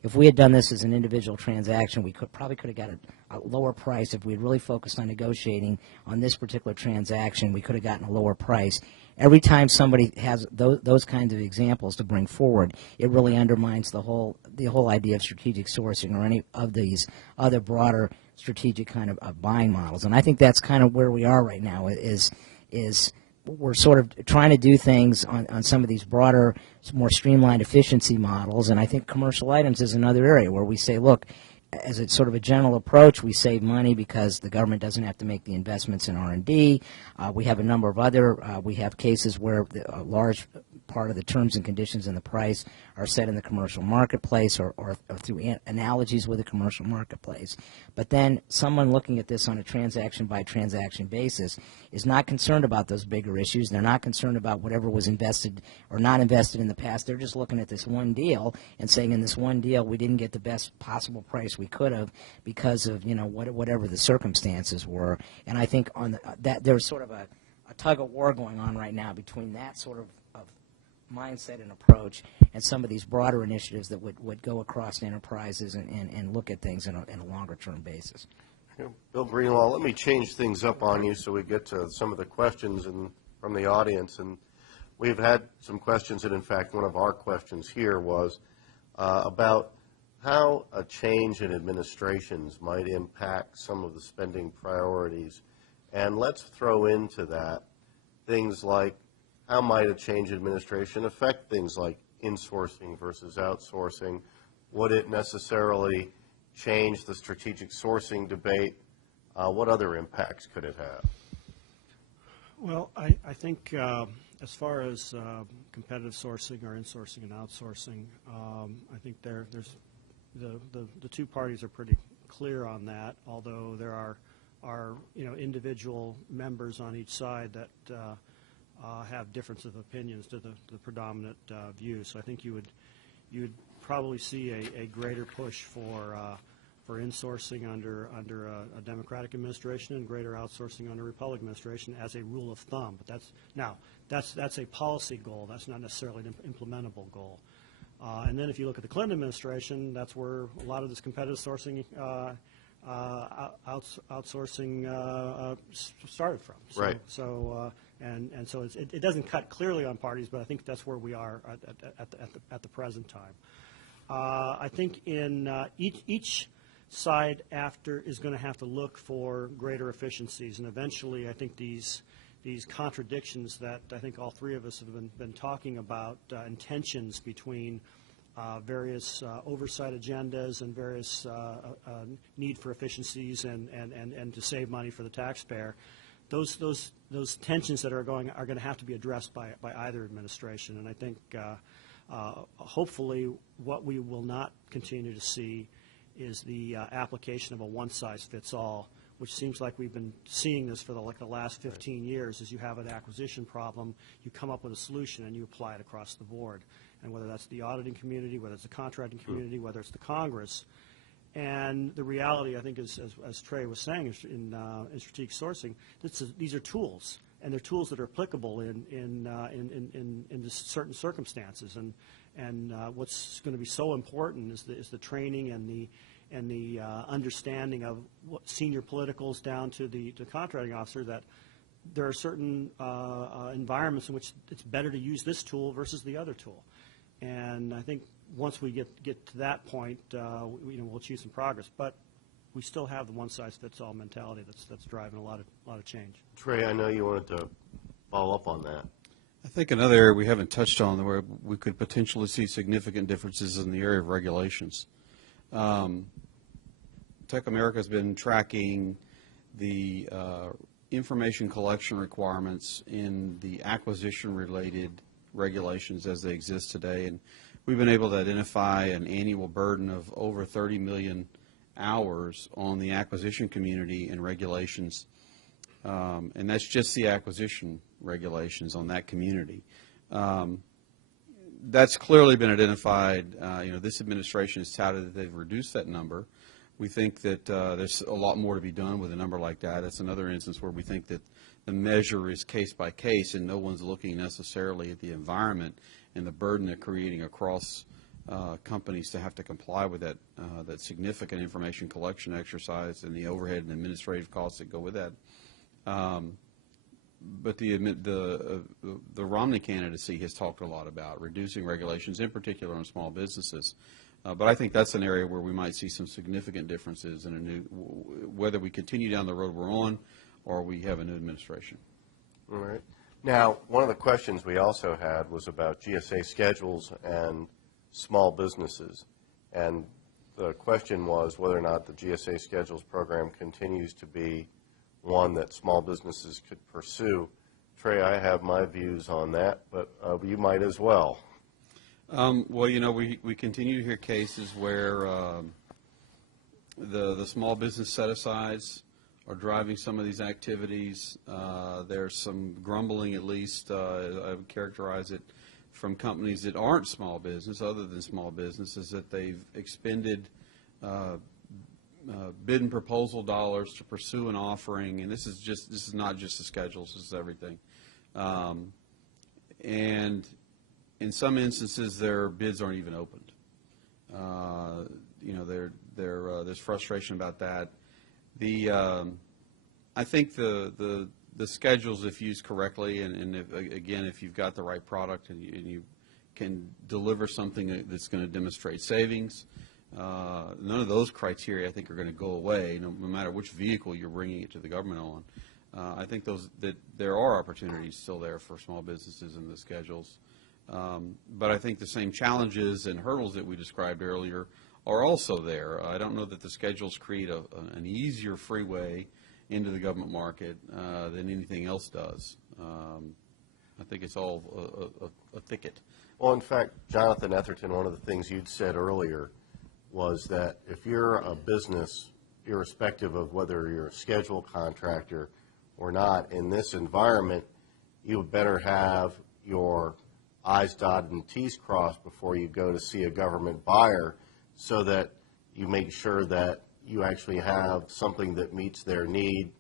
if we had done this as an individual transaction, we probably could have got a lower price. If we had really focused on negotiating on this particular transaction, we could have gotten a lower price. Every time somebody has those kinds of examples to bring forward, it really undermines the whole idea of strategic sourcing or any of these other broader strategic kind of buying models. And I think that's kind of where we are right now, is we're sort of trying to do things on some of these broader, more streamlined efficiency models. And I think commercial items is another area where we say, look, as a sort of a general approach, we save money because the government doesn't have to make the investments in R&D. We have a number of other, we have cases where a large part of the terms and conditions in the price are set in the commercial marketplace or through analogies with the commercial marketplace. But then someone looking at this on a transaction-by-transaction basis is not concerned about those bigger issues. They're not concerned about whatever was invested or not invested in the past. They're just looking at this one deal and saying, in this one deal, we didn't get the best possible price we could have because of whatever the circumstances were. And I think that there's sort of a tug of war going on right now between that sort of mindset and approach and some of these broader initiatives that would go across enterprises and look at things in a longer term basis. Bill Greenlaw, let me change things up on you so we get to some of the questions from the audience. And we've had some questions, and in fact one of our questions here was about how a change in administrations might impact some of the spending priorities. And let's throw into that things like, how might a change in administration affect things like insourcing versus outsourcing? Would it necessarily change the strategic sourcing debate? What other impacts could it have? Well, I think as far as competitive sourcing or insourcing and outsourcing, I think there's the two parties are pretty clear on that, although there are individual members on each side that have difference of opinions to the predominant view. So I think you would probably see a greater push for insourcing under a Democratic administration and greater outsourcing under a Republican administration as a rule of thumb. But that's a policy goal. That's not necessarily an implementable goal. And then if you look at the Clinton administration, that's where a lot of this competitive sourcing outsourcing started from. So, right. So and so it doesn't cut clearly on parties, but I think that's where we are at the present time. I think in each side after is going to have to look for greater efficiencies, and eventually I think these contradictions that I think all three of us have been talking about, and tensions between various oversight agendas and various need for efficiencies and to save money for the taxpayer, those tensions that are going to have to be addressed by either administration. And I think hopefully what we will not continue to see is the application of a one-size-fits-all, which seems like we've been seeing this for the last 15 years. As you have an acquisition problem, you come up with a solution and you apply it across the board. And whether that's the auditing community, whether it's the contracting community, whether it's the Congress. And the reality, I think, is, as Trey was saying, in strategic sourcing, these are tools, and they're tools that are applicable in certain circumstances. And what's going to be so important is the training and the understanding of what senior politicals down to the contracting officer, that there are certain environments in which it's better to use this tool versus the other tool. And I think once we get to that point, we'll achieve some progress. But we still have the one-size-fits-all mentality that's driving a lot of change. Trey, I know you wanted to follow up on that. I think another area we haven't touched on where we could potentially see significant differences in the area of regulations. Tech America has been tracking the information collection requirements in the acquisition-related regulations as they exist today, and we've been able to identify an annual burden of over 30 million hours on the acquisition community and regulations, and that's just the acquisition regulations on that community. That's clearly been identified. This administration has touted that they've reduced that number. We think that there's a lot more to be done with a number like that. That's another instance where we think that the measure is case by case, and no one's looking necessarily at the environment and the burden they're creating across companies to have to comply with that significant information collection exercise and the overhead and administrative costs that go with that. But the Romney candidacy has talked a lot about reducing regulations, in particular on small businesses. But I think that's an area where we might see some significant differences in whether we continue down the road we're on or we have a new administration. All right. Now, one of the questions we also had was about GSA schedules and small businesses. And the question was whether or not the GSA schedules program continues to be one that small businesses could pursue. Trey, I have my views on that, but you might as well. Well, we continue to hear cases where the small business set-asides are driving some of these activities. There's some grumbling, at least, I would characterize it, from companies that aren't small business, other than small businesses, that they've expended bid and proposal dollars to pursue an offering, and this is not just the schedules, this is everything. And in some instances, their bids aren't even opened. There's frustration about that. I think the schedules, if used correctly, and if you've got the right product and you can deliver something that's going to demonstrate savings, none of those criteria, I think, are going to go away, no matter which vehicle you're bringing it to the government on. I think that there are opportunities still there for small businesses in the schedules. But I think the same challenges and hurdles that we described earlier are also there. I don't know that the schedules create an easier freeway into the government market than anything else does. I think it's all a thicket. Well, in fact, Jonathan Etherton, one of the things you'd said earlier was that if you're a business, irrespective of whether you're a schedule contractor or not, in this environment, you better have your I's dotted and T's crossed before you go to see a government buyer, so that you make sure that you actually have something that meets their need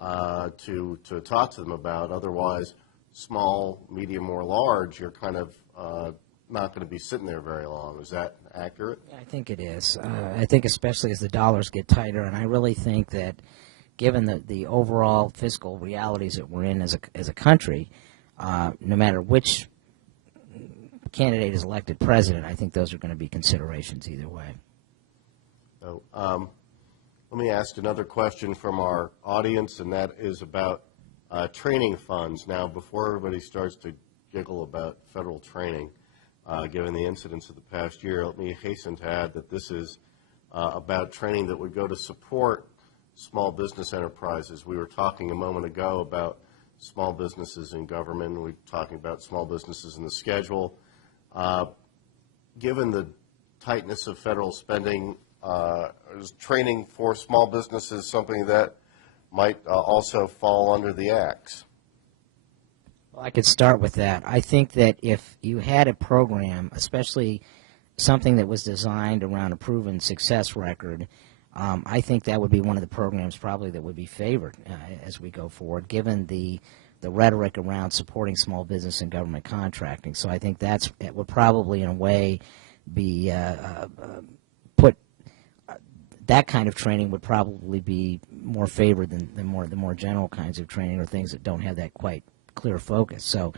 to talk to them about. Otherwise, small, medium, or large, you're kind of not going to be sitting there very long. Is that accurate? I think it is. I think especially as the dollars get tighter, and I really think that given the overall fiscal realities that we're in as a country, no matter which candidate is elected president, I think those are going to be considerations either way. So, let me ask another question from our audience, and that is about training funds. Now, before everybody starts to giggle about federal training, given the incidents of the past year, let me hasten to add that this is about training that would go to support small business enterprises. We were talking a moment ago about small businesses in government. We were talking about small businesses in the schedule. Given the tightness of federal spending, is training for small businesses something that might also fall under the axe? Well, I could start with that. I think that if you had a program, especially something that was designed around a proven success record, I think that would be one of the programs probably that would be favored as we go forward, given the rhetoric around supporting small business and government contracting. So I think it would probably, in a way, be that kind of training would probably be more favored than the more general kinds of training or things that don't have that quite clear focus. So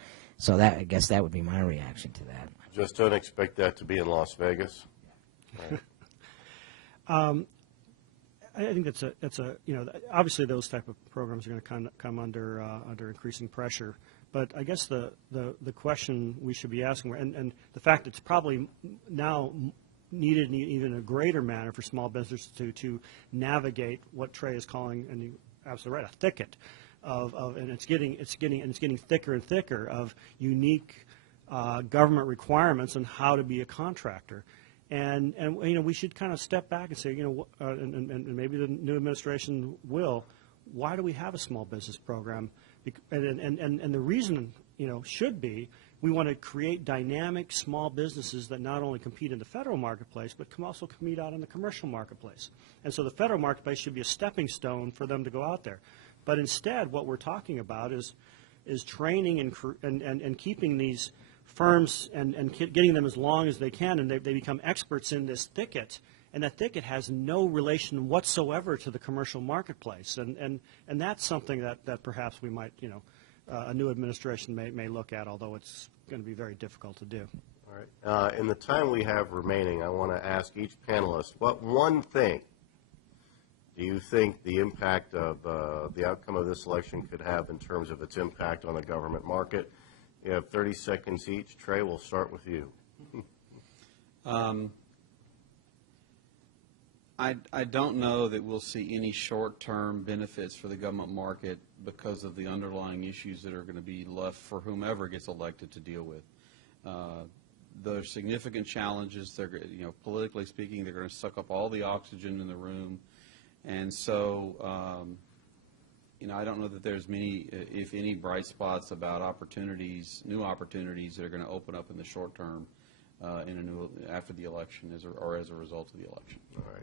that, I guess that would be my reaction to that. Just don't expect that to be in Las Vegas. Right. I think obviously those type of programs are going to come under increasing pressure, But I guess the question we should be asking, and the fact it's probably now needed in even a greater manner for small businesses to navigate what Trey is calling, and you're absolutely right, a thicket and it's getting thicker and thicker of unique government requirements on how to be a contractor. And we should kind of step back and say, and maybe the new administration will, why do we have a small business program? And the reason, should be we want to create dynamic small businesses that not only compete in the federal marketplace, but can also compete out in the commercial marketplace. And so the federal marketplace should be a stepping stone for them to go out there. But instead, what we're talking about is training and keeping these firms and getting them as long as they can, and they become experts in this thicket. And that thicket has no relation whatsoever to the commercial marketplace. And that's something that perhaps we might, a new administration may look at, although it's going to be very difficult to do. All right. In the time we have remaining, I want to ask each panelist, what one thing do you think the impact of the outcome of this election could have in terms of its impact on the government market? You have 30 seconds each. Trey, we'll start with you. I don't know that we'll see any short-term benefits for the government market because of the underlying issues that are going to be left for whomever gets elected to deal with. There's significant challenges. They're, politically speaking, they're going to suck up all the oxygen in the room, and so, I don't know that there's many, if any, bright spots about new opportunities that are going to open up in the short term after the election or as a result of the election. All right.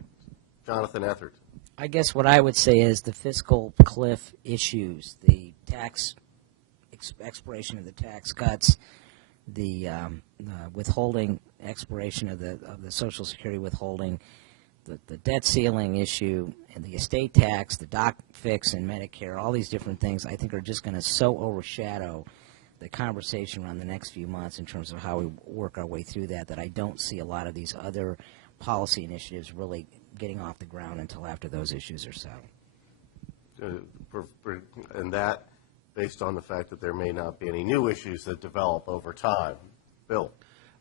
Jonathan Ethert. I guess what I would say is the fiscal cliff issues, the tax expiration of the tax cuts, the withholding expiration of the Social Security withholding, the debt ceiling issue, and the estate tax, the doc fix and Medicare, all these different things I think are just going to so overshadow the conversation around the next few months in terms of how we work our way through that I don't see a lot of these other policy initiatives really getting off the ground until after those issues are settled. And that based on the fact that there may not be any new issues that develop over time. Bill.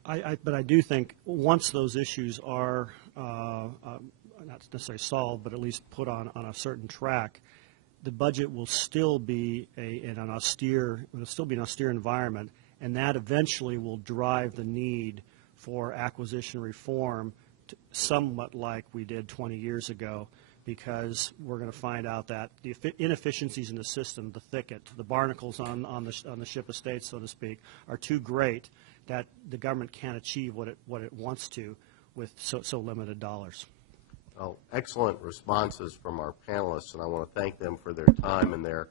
But I do think once those issues are not necessarily solved, but at least put on a certain track, the budget will still be an austere environment, and that eventually will drive the need for acquisition reform, somewhat like we did 20 years ago, because we're going to find out that the inefficiencies in the system, the thicket, the barnacles on the ship of state, so to speak, are too great that the government can't achieve what it wants to with so limited dollars. Well, excellent responses from our panelists, and I want to thank them for their time and their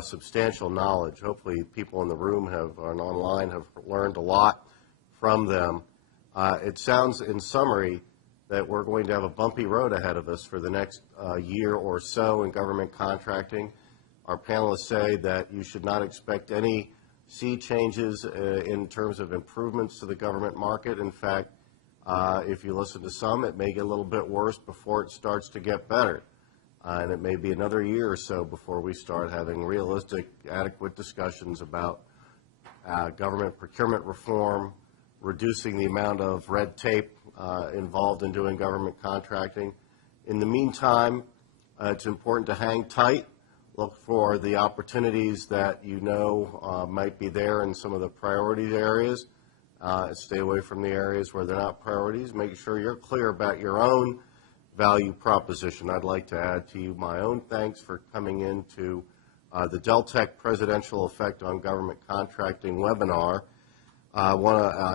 substantial knowledge. Hopefully people in the room and online have learned a lot from them. It sounds, in summary, that we're going to have a bumpy road ahead of us for the next year or so in government contracting. Our panelists say that you should not expect any sea changes in terms of improvements to the government market. In fact, if you listen to some, it may get a little bit worse before it starts to get better. And it may be another year or so before we start having realistic, adequate discussions about government procurement reform, reducing the amount of red tape involved in doing government contracting. In the meantime, it's important to hang tight, look for the opportunities that might be there in some of the priority areas. Stay away from the areas where they're not priorities. Make sure you're clear about your own value proposition. I'd like to add to you my own thanks for coming into the Deltek Presidential Effect on Government Contracting webinar.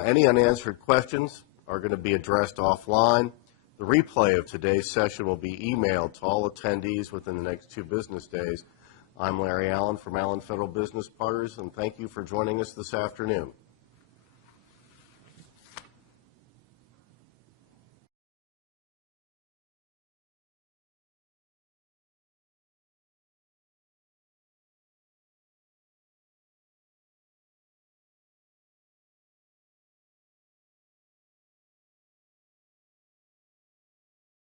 Any unanswered questions are going to be addressed offline. The replay of today's session will be emailed to all attendees within the next 2 business days. I'm Larry Allen from Allen Federal Business Partners, and thank you for joining us this afternoon.